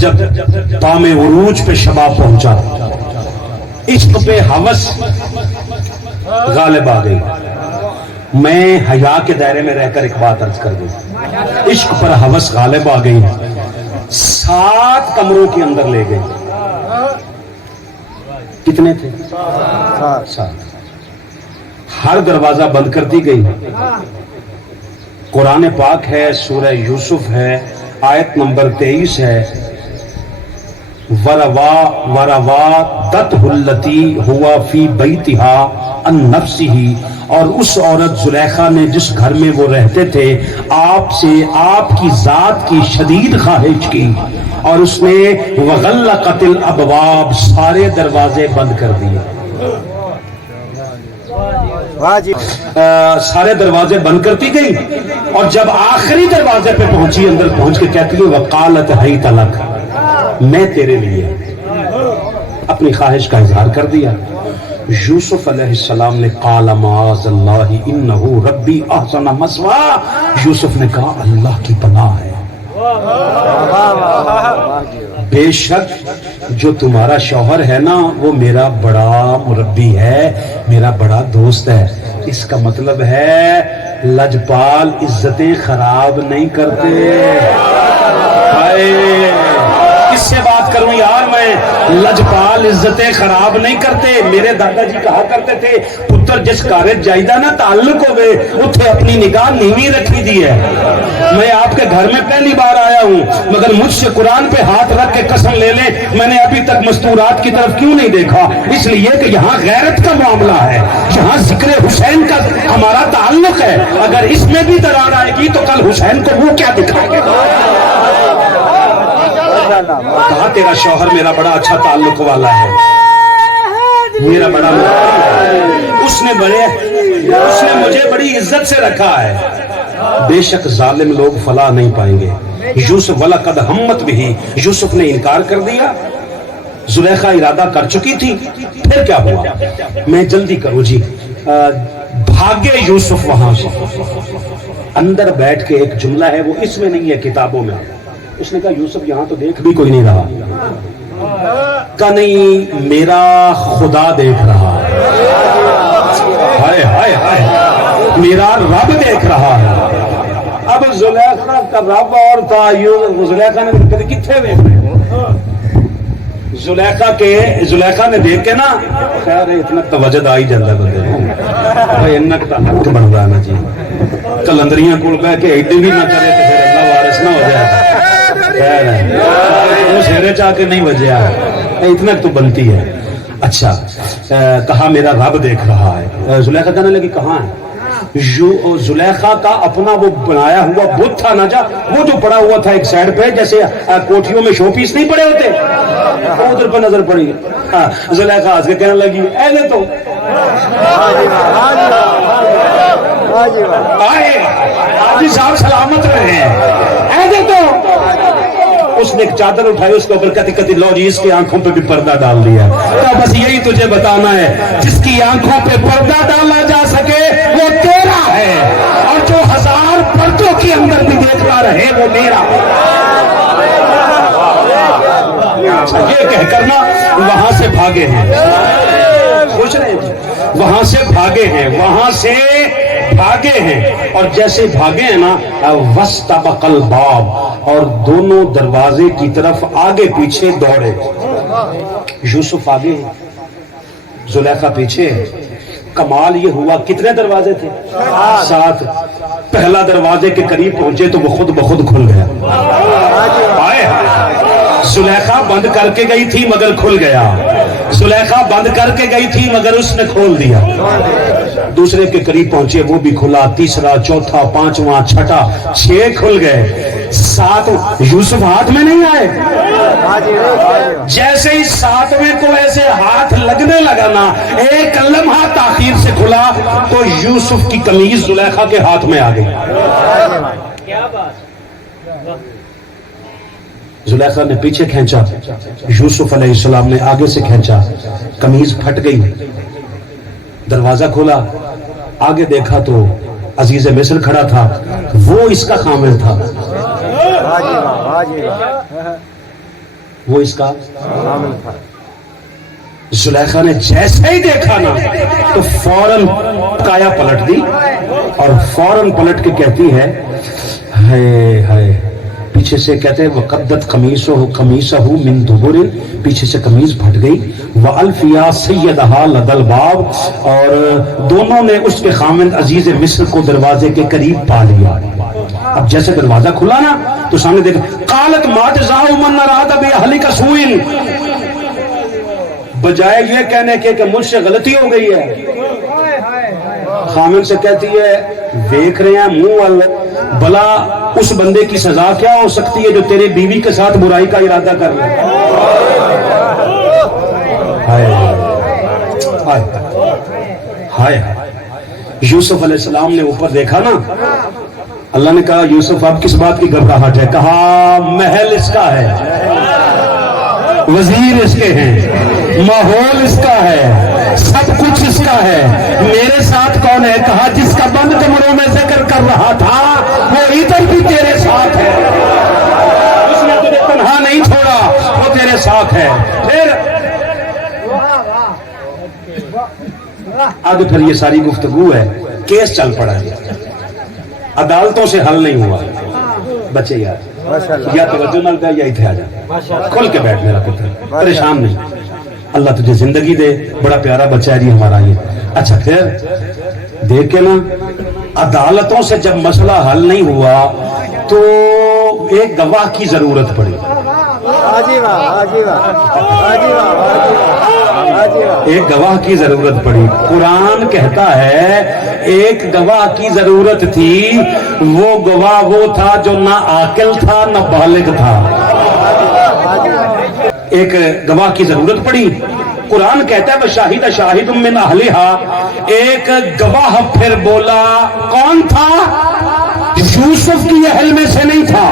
جب دام عروج پہ شباب پہنچا، عشق پہ ہوس غالب آ گئی. میں حیا کے دائرے میں رہ کر ایک بات عرض کر دوں، عشق پر ہوس غالب آ گئی. 7 کمروں کے اندر لے گئے. کتنے تھے؟ 7. ہر دروازہ بند کر دی گئی. قرآن پاک ہے، سورہ یوسف ہے، آیت نمبر 23 ہے، وَرَوَادَتْهُ الَّتِي هُوَ فِي بَيْتِهَا عَن نَفْسِهِ، اور اس عورت زلیخا نے جس گھر میں وہ رہتے تھے آپ سے آپ کی ذات کی شدید خواہش کی، اور اس نے وَغَلَّقَتِ الْأَبْوَابَ، سارے دروازے بند کر دیے. سارے دروازے بند کرتی گئی، اور جب آخری دروازے پہ پہنچی، اندر پہنچ کے کہتی ہے وقالت حیت لک، میں تیرے لیے اپنی خواہش کا اظہار کر دیا. یوسف علیہ السلام نے قال معاذ اللہ انہ ربی احسن مثواہ، یوسف نے کہا اللہ کی پناہ ہے، بے شک جو تمہارا شوہر ہے نا وہ میرا بڑا مربی ہے، میرا بڑا دوست ہے. اس کا مطلب ہے لجپال عزتیں خراب نہیں کرتے. کس سے بات کروں یار میں؟ لجپال عزتیں خراب نہیں کرتے. میرے دادا جی کہا کرتے تھے پتر جس کارج جائیدہ نا تعلق ہوئے اتھے اپنی نگاہ نیوی رکھی دی ہے. میں آپ کے گھر میں پہلی بار آیا ہوں، مگر مجھ سے قرآن پہ ہاتھ رکھ کے قسم لے لیں میں نے ابھی تک مستورات کی طرف کیوں نہیں دیکھا؟ اس لیے کہ یہاں غیرت کا معاملہ ہے، یہاں ذکر حسین کا ہمارا تعلق ہے. اگر اس میں بھی درار آئے گی تو کل حسین کو وہ کیا دکھائیں گے؟ کہا تیرا شوہر میرا بڑا اچھا تعلق والا ہے، میرا بڑا اس نے مجھے بڑی عزت سے رکھا ہے. بے شک ظالم لوگ فلاح نہیں پائیں گے. یوسف وَلَقَدْ ہَمَّتْ بِهِ، یوسف نے انکار کر دیا. زلیخا ارادہ کر چکی تھی. پھر کیا ہوا؟ میں جلدی کروں جی. بھاگے یوسف وہاں سے. اندر بیٹھ کے ایک جملہ ہے وہ اس میں نہیں ہے کتابوں میں. اس نے کہا یوسف یہاں تو دیکھ بھی کوئی نہیں رہا. کہ نہیں میرا خدا دیکھ رہا ہے. ہائے ہائے ہائے، میرا رب دیکھ رہا ہے. اب زلیخا کا رب اور تھا. زلیخا نے کتنے دیکھ رہے؟ زلیخا نے دیکھ کے نا خیر اتنا توجہ آ ہی جاتا بندے اتنا حق بن رہا نا جی. کلندریاں کول بہ کے ایڈے بھی نہ کرے تو پھر اللہ وارث نہ ہو جائے. خیر ہے وہ سیرے چاہ کے نہیں بجیا، اتنا تو بنتی ہے. اچھا کہا میرا رب دیکھ رہا ہے. زلیخا کہنے لگی کہاں ہے؟ زلیخا کا اپنا وہ بنایا ہوا بت تھا نا جا، وہ جو پڑا ہوا تھا ایک سائڈ پہ جیسے کوٹھیوں میں شو پیس نہیں پڑے ہوتے، ادھر پہ نظر پڑی. زلیخا ہنس کے کہنے لگی ایسے تو آج صاحب سلامت رہے ہیں. ایسے تو اس نے ایک چادر اٹھائی اس کے اوپر کہتی کہتی لو جی اس کی آنکھوں پہ بھی پردہ ڈال دیا. تو بس یہی تجھے بتانا ہے جس کی آنکھوں پہ پردہ ڈالا جا سکے وہ تیرا ہے، اور جو 1000 پردوں کے اندر بھی دیکھتا رہے وہ میرا. یہ کہہ کر نا وہاں سے بھاگے ہیں. خوش رہے وہاں سے بھاگے ہیں، وہاں سے بھاگے ہیں. اور جیسے بھاگے ہیں نا وَاسْتَبَقَ الْبَابَ، اور دونوں دروازے کی طرف آگے پیچھے دوڑے. یوسف آگے ہیں، زلیخا پیچھے ہے. کمال یہ ہوا کتنے دروازے تھے؟ 7. پہلا دروازے کے قریب پہنچے تو وہ خود بخود کھل گیا. آئے زلیخا بند کر کے گئی تھی مگر کھل گیا. زلیخا بند کر کے گئی تھی مگر اس نے کھول دیا. دوسرے کے قریب پہنچے وہ بھی کھلا. تیسرا، چوتھا، پانچواں، چھٹا، 6 کھل گئے. 7 یوسف ہاتھ میں نہیں آئے. جیسے ہی 7ویں کو ایسے ہاتھ لگنے لگا نا ایک لمحہ تاخیر سے کھلا تو یوسف کی قمیض زلیخا کے ہاتھ میں آ گئی. زلیخا نے پیچھے کھینچا، یوسف علیہ السلام نے آگے سے کھینچا، قمیض پھٹ گئی. دروازہ کھولا، آگے دیکھا تو عزیز مصر کھڑا تھا. وہ اس کا خامل تھا. وہ اس کا زلیخا نے جیسے ہی دیکھا نا تو فوراً کایا پلٹ دی اور فوراً پلٹ کے کہتی ہے ہائے ہائے، پیچھے سے کہتے ہیں وقدت قمیصہ من دبر، پیچھے سے قمیض پھٹ گئی، والفیا سیدہا لدى الباب، اور دونوں نے اس کے خامند عزیز مصر کو دروازے کے قریب پا لیا۔ اب جیسے دروازہ کھلا نا تو سامنے دیکھا، قالت ما جزاء من اراد باهلك سوء، بجائے یہ کہنے کے کہ مجھ سے غلطی ہو گئی ہے، خامن سے کہتی ہے دیکھ رہے ہیں منہ والے، بلا اس بندے کی سزا کیا ہو سکتی ہے جو تیرے بیوی کے ساتھ برائی کا ارادہ کر لے۔ ہائے یوسف علیہ السلام نے اوپر دیکھا نا، اللہ نے کہا یوسف اب کس بات کی گھبراہٹ ہے؟ کہا محل اس کا ہے، وزیر اس کے ہیں، ماحول اس کا ہے، سب کچھ اس کا ہے، میرے ساتھ کون ہے؟ کہا جس کا بند کمروں میں ذکر کر رہا تھا وہ ادھر بھی تیرے ساتھ ہے، اس نے تجھے تنہا نہیں چھوڑا، وہ تیرے ساتھ ہے۔ پھر آگے پھر یہ ساری گفتگو ہے، کیس چل پڑا ہے، عدالتوں سے حل نہیں ہوا۔ بچے یار یا توجہ نہ دے یا اتنے آ جا، کھل کے بیٹھ میرا پتر، پریشان نہیں، اللہ تجھے زندگی دے، بڑا پیارا بچہ ہے جی ہمارا یہ۔ اچھا پھر دیکھ کے نا عدالتوں سے جب مسئلہ حل نہیں ہوا تو ایک گواہ کی ضرورت پڑی، ایک گواہ کی ضرورت پڑی۔ قرآن کہتا ہے ایک گواہ کی ضرورت تھی، وہ گواہ وہ تھا جو نہ عاقل تھا نہ بالغ تھا، ایک گواہ کی ضرورت پڑی۔ قرآن کہتا ہے وشاہد شاہد من اہلہا، ایک گواہ پھر بولا، کون تھا؟ یوسف کی اہل میں سے نہیں تھا،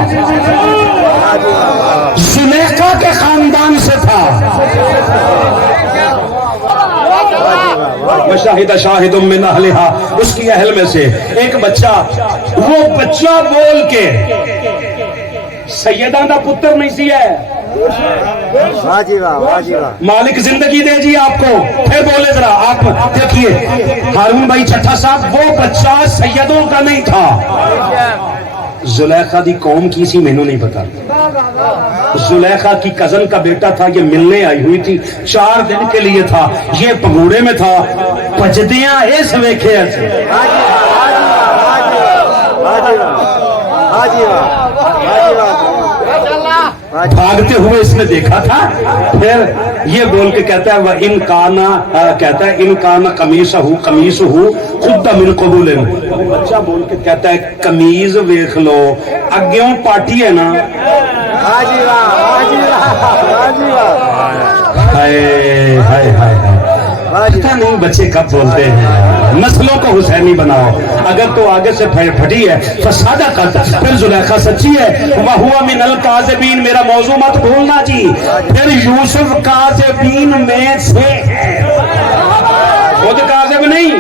زلیخا کے خاندان سے تھا۔ وشاہد شاہد من اہلہا، اس کی اہل میں سے ایک بچہ، وہ بچہ بول کے سیدہ دا پتر نہیں سی ہے، مالک زندگی دے جی آپ کو۔ پھر بولے ذرا آپ دیکھیے ہارون بھائی چھٹا صاحب، وہ بچہ سیدوں کا نہیں تھا، زلیخا دی قوم کی سی، مینوں نہیں پتا، زلیخا کی کزن کا بیٹا تھا، یہ ملنے آئی ہوئی تھی، 4 دن کے لیے تھا، یہ پگوڑے میں تھا، پجدیاں اس ویکھے ایسے بھاگتے ہوئے اس نے دیکھا تھا۔ پھر یہ بول کے کہتا ہے وَإِن كَانَ، کہتا ہے اِن كَانَ قَمِيصُهُ قُدَّ مِن قُبُلٍ، بچہ بول کے کہتا ہے قمیض ویکھ لو اگیوں پاٹی ہے نا۔ ہائے ہائے ہائے، پتہ نہیں بچے کب بولتے ہیں، نسلوں کو حسینی بناؤ، اگر تو آگے سے پھٹی ہے فصدقت، پھر زلیخا سچی ہے، وَهُوَ مِنَ الْكَاذِبِينَ، میرا موضوع مت بھولنا جی، پھر یوسف کاذبین میں سے ہے، خود کاذب نہیں،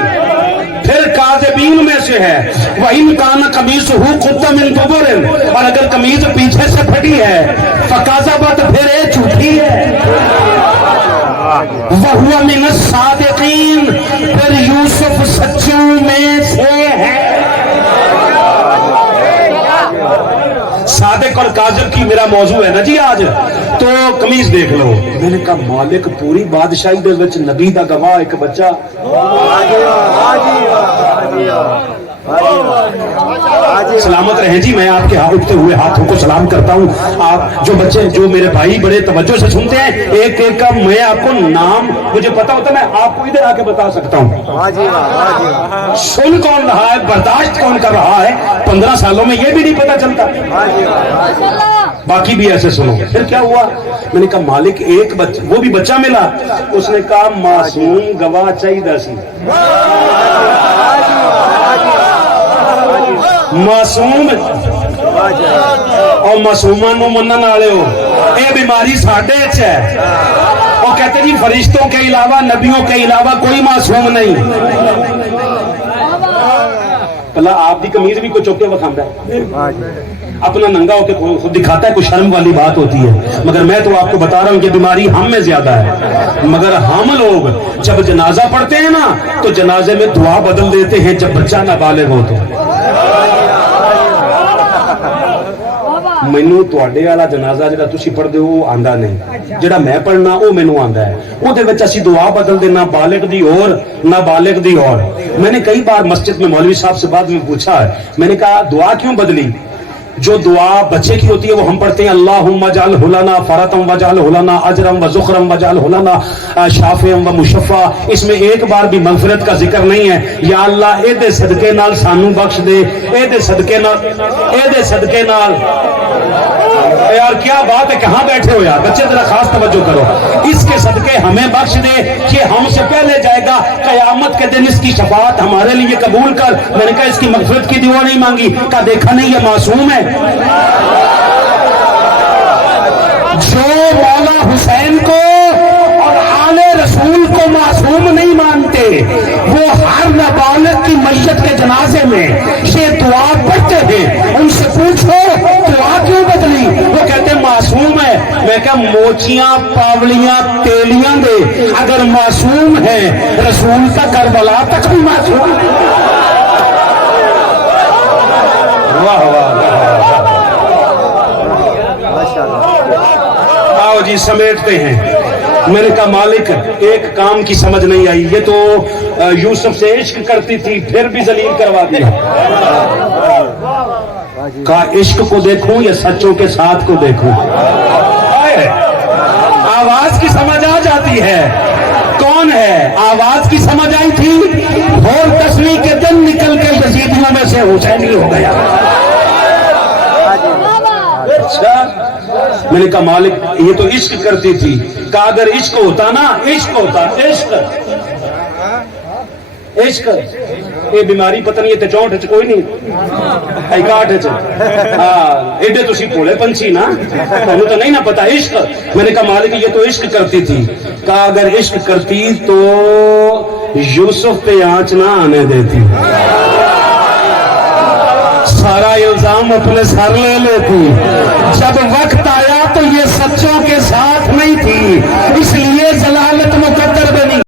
پھر کاذبین میں سے ہے۔ وَإِن كَانَ قَمِيصُهُ قُدَّ مِن دُبُرٍ، اور اگر قمیض پیچھے سے پھٹی ہے فَكَذَبَتْ، پھر یہ جھوٹی ہے۔ وَهُوَ مِنَ الصَّادِقِينَ، پھر یوسف سچوں میں سے ہے۔ صادق اور کاذب کی میرا موضوع ہے نا جی آج، تو قمیض دیکھ لو۔ میں نے کہا مالک پوری بادشاہی دے وچ نبی دا گواہ ایک بچہ، سلامت رہیں جی، میں آپ کے اٹھتے ہوئے ہاتھوں کو سلام کرتا ہوں۔ آپ جو بچے، جو میرے بھائی بڑے توجہ سے سنتے ہیں، ایک ایک کا میں آپ کو نام مجھے پتا ہوتا ہے، میں آپ کو ادھر آ کے بتا سکتا ہوں۔ سن کون رہا ہے، برداشت کون کر رہا ہے، 15 سالوں میں یہ بھی نہیں پتا چلتا، باقی بھی ایسے سنو۔ پھر کیا ہوا؟ میں نے کہا مالک ایک بچہ، وہ بھی بچہ ملا، اس نے کہا معصوم گواہ چاہیے سی، معصوم اور معصوماں نو منن والے ہو، اے بیماری ساڈے وچ ہے۔ وہ کہتے جی فرشتوں کے علاوہ، نبیوں کے علاوہ کوئی معصوم نہیں۔ اللہ آپ دی قمیض بھی کوئی چوک کے وکھاندا ہے، اپنا ننگا ہو کے خود دکھاتا ہے، کوئی شرم والی بات ہوتی ہے، مگر میں تو آپ کو بتا رہا ہوں کہ بیماری ہم میں زیادہ ہے۔ مگر ہم لوگ جب جنازہ پڑھتے ہیں نا تو جنازے میں دعا بدل دیتے ہیں جب بچہ نابالغ ہو تو۔ مینوں تواڈے والا جنازہ جڑا تسی پڑھدے ہو وہ آندا نہیں، جڑا میں پڑھنا وہ مینوں آندا ہے۔ وہ دے وچ اسی دعا بدل دینا بالغ دی اور نابالغ دی اور۔ میں نے کئی بار مسجد میں مولوی صاحب سے بعد میں پوچھا ہے، میں نے کہا دعا کیوں بدلی؟ جو دعا بچے کی ہوتی ہے وہ ہم پڑھتے ہیں اللہم اجعلہ لنا فرطم واجعلہ لنا اجرم وذخرم واجعلہ لنا شافعم ومشفع، اس میں ایک بار بھی مغفرت کا ذکر نہیں ہے۔ یا اللہ اے دے صدقے نال سانو بخش دے، اے دے صدقے نال، اے دے صدقے نال۔ یار کیا بات ہے، کہاں بیٹھے ہو یار بچے، ذرا خاص توجہ کرو۔ اس کے صدقے ہمیں بخش دے کہ ہم سے پہلے جائے گا، قیامت کے دن اس کی شفاعت ہمارے لیے قبول کر۔ میں نے کہا اس کی مغفرت کی دعا نہیں مانگی، کہا دیکھا نہیں یہ معصوم ہے۔ جو مولا حسین کو اور آل رسول کو معصوم نہیں مانتے وہ ہر نابالغ کی میت کے جنازے میں یہ دعا پڑھتے ہیں۔ ان سے پوچھو دعا کیوں بدلی، وہ کہتے ہیں معصوم ہے۔ میں کہا موچیاں پاولیاں تیلیاں دے اگر معصوم ہے رسول کا کربلا تک بھی معصوم ہے۔ واہ واہ آؤ جی سمیٹتے ہیں۔ میں نے کہا مالک ایک کام کی سمجھ نہیں آئی، یہ تو یوسف سے عشق کرتی تھی پھر بھی ذلیل کروا دیا۔ کہا عشق کو دیکھوں یا سچوں کے ساتھ کو دیکھوں؟ آواز کی سمجھ آ جاتی ہے کون ہے، آواز کی سمجھ آئی تھی، اور 10ویں کے دن نکل کے یزیدیوں میں سے حسینی ہو گیا۔ اچھا میں نے کہا مالک یہ تو عشق کرتی تھی، کہا اگر عشق ہوتا نا، عشق ہوتا، عشق عشق یہ بیماری پتہ نہیں ہے 64 کوئی نہیں 61 ہاں ایڈے تسی بھولے پنچھی نا، تمہیں تو نہیں نا پتا عشق۔ میں نے کہا مالک یہ تو عشق کرتی تھی، کہا اگر عشق کرتی تو یوسف پہ آنچ نہ آنے دیتی، سارا الزام اپنے سر لے لیتی۔ جب وقت آیا تو یہ سچوں کے ساتھ نہیں تھی،